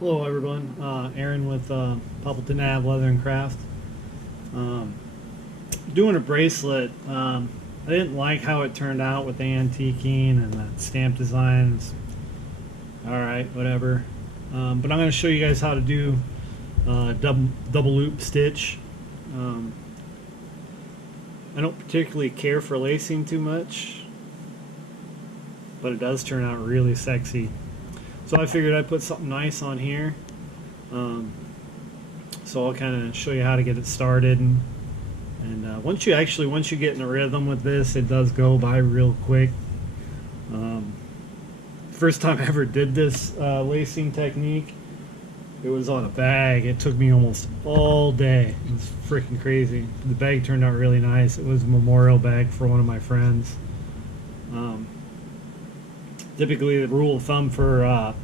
Hello everyone, Aaron with Poppleton Ave Leather and Craft. Um, Doing a bracelet. I didn't like how it turned out with the antiquing and the stamp designs. Alright, whatever. But I'm going to show you guys how to do double loop stitch. Um, I don't particularly care for lacing too much, but it does turn out really sexy. So I figured I'd put something nice on here. So I'll kind of show you how to get it started. And once you get in a rhythm with this, it does go by real quick. First time I ever did this lacing technique, it was on a bag. It took me almost all day. It was freaking crazy. The bag turned out really nice. It was a memorial bag for one of my friends. Typically, the rule of thumb for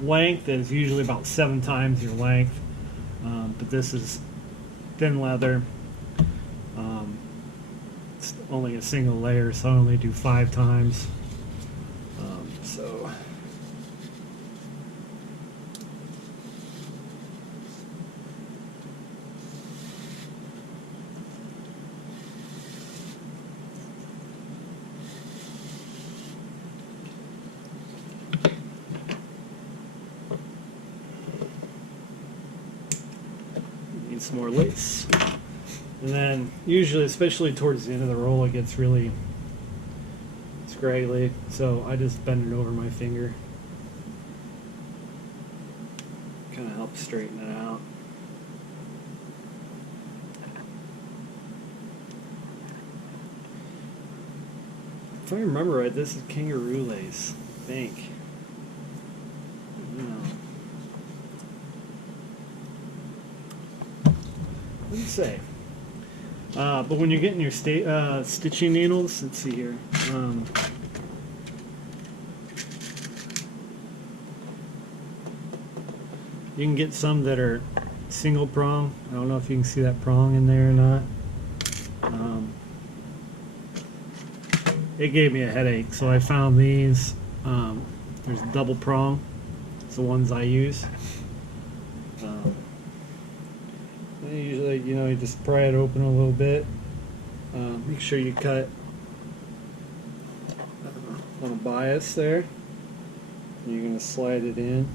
length is usually about 7 times your length, but this is thin leather. It's only a single layer, so I only do 5 times. So need some more lace. And then usually, especially towards the end of the roll, it gets really scraggly, so I just bend it over my finger. Kind of helps straighten it out. If I remember right, this is kangaroo lace, I think. What do you say? But when you're getting your stitching needles, let's see here. You can get some that are single prong. I don't know if you can see that prong in there or not. It gave me a headache, so I found these. There's double prong. It's the ones I use. Usually, you just pry it open a little bit. Make sure you cut on a bias there. You're going to slide it in.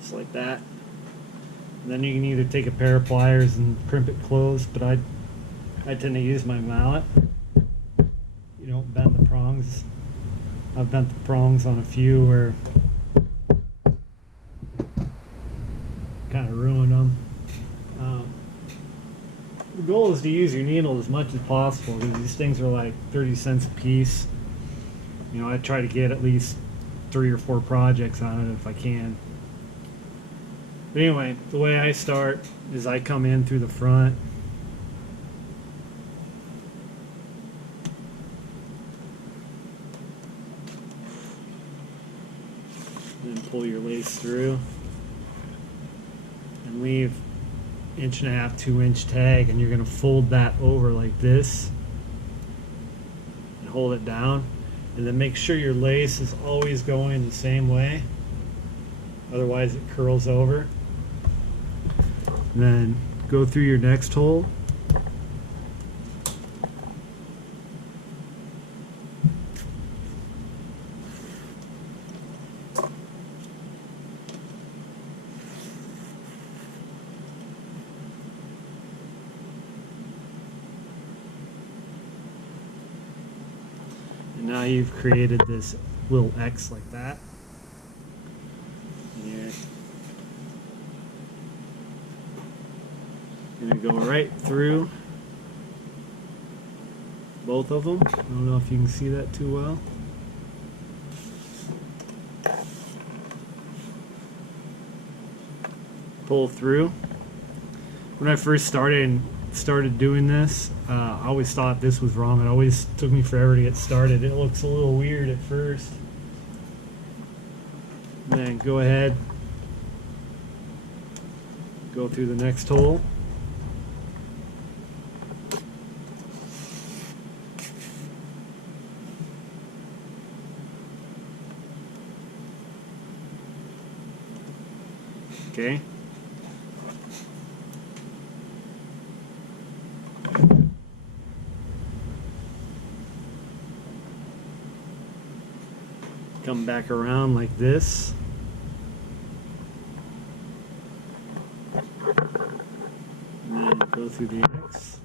Just like that. And then you can either take a pair of pliers and crimp it closed, but I tend to use my mallet. You don't bend the prongs. I've bent the prongs on a few where kind of ruined them. The goal is to use your needle as much as possible because these things are like 30 cents a piece. I try to get at least 3 or 4 projects on it if I can. But anyway, the way I start is I come in through the front. Then pull your lace through. And leave 1.5 to 2-inch tag, and you're going to fold that over like this. And hold it down. And then make sure your lace is always going the same way. Otherwise it curls over. Then go through your next hole. And now you've created this little X like that. Gonna go right through both of them. I don't know if you can see that too well. Pull through. When I first started doing this, I always thought this was wrong. It always took me forever to get started. It looks a little weird at first, And then go ahead, go through the next hole. Okay. Come back around like this. And then go through the X.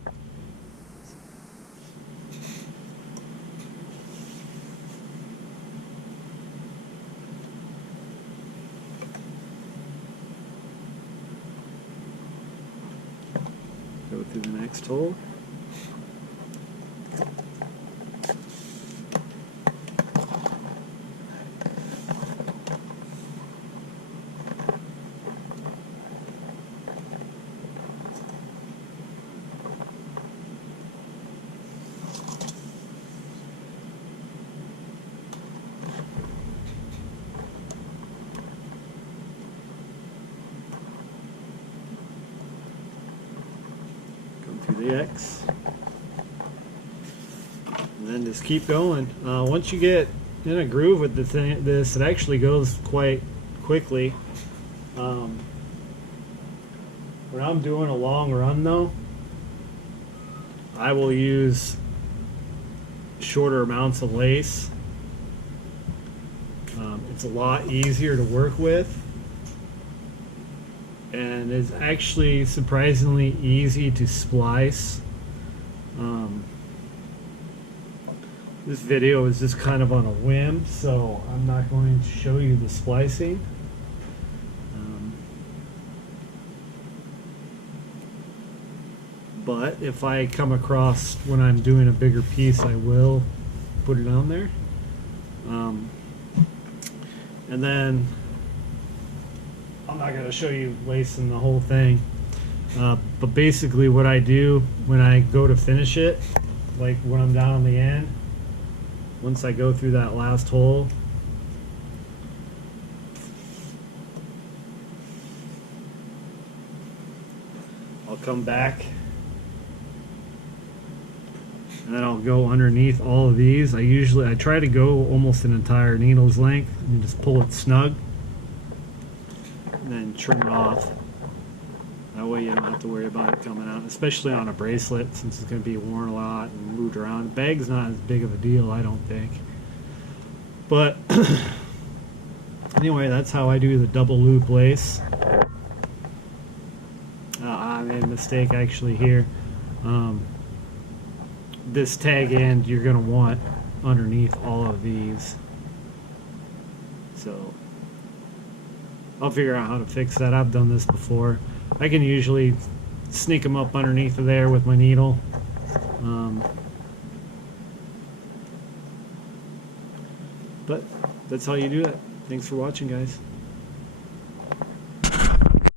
Go through the next hole. Through the X, and then just keep going. Once you get in a groove with this, it actually goes quite quickly. When I'm doing a long run though, I will use shorter amounts of lace. It's a lot easier to work with, and it's actually surprisingly easy to splice. This video is just kind of on a whim, so I'm not going to show you the splicing. But if I come across when I'm doing a bigger piece, I will put it on there. And then I'm not going to show you lacing the whole thing, but basically what I do when I go to finish it, like when I'm down on the end, once I go through that last hole, I'll come back and then I'll go underneath all of these. I try to go almost an entire needle's length and just pull it snug and then trim it off. That way you don't have to worry about it coming out, especially on a bracelet since it's going to be worn a lot and moved around. The bag's not as big of a deal, I don't think. But anyway, that's how I do the double loop lace. I made a mistake actually here. This tag end you're going to want underneath all of these. So I'll figure out how to fix that. I've done this before. I can usually sneak them up underneath of there with my needle. But that's how you do it. Thanks for watching, guys.